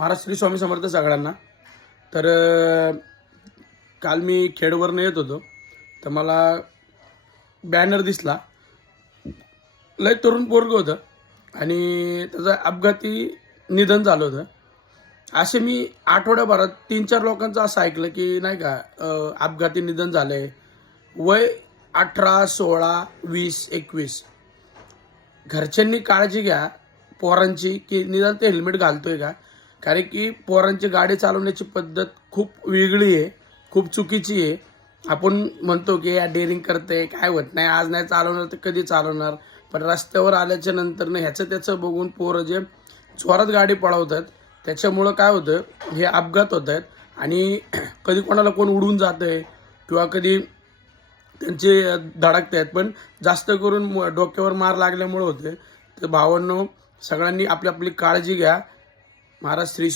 महाराज श्री स्वामी समर्थ सगळ्यांना. तर काल मी खेडवरनं येत होतो तर मला बॅनर दिसला. लय तरुण पोरगं होतं आणि त्याचं अपघाती निधन झालं होतं. असे मी आठवड्याभरात 3-4 लोकांचं असं ऐकलं की नाही का अपघाती निधन झालंय. वय 18, 16, 20, 21. घरच्यांनी काळजी घ्या पोरांची की निदान ते हेल्मेट घालतोय का. कारण की पोरांची गाडी चालवण्याची पद्धत खूप वेगळी आहे, खूप चुकीची आहे. आपण म्हणतो की या डेअरिंग करते काय होत नाही, आज नाही चालवणार तर कधी चालवणार. पण रस्त्यावर आल्याच्या नंतर ह्याचं त्याचं बघून पोरं जे जोरात गाडी पळवतात त्याच्यामुळं काय होतं, हे अपघात होत आहेत. आणि कधी कोणाला कोण उडून जातंय किंवा कधी त्यांचे धडकते आहेत. पण जास्त करून डोक्यावर मार लागल्यामुळे होते. तर भावांनो, सगळ्यांनी आपली आपली काळजी घ्या. महाराज श्री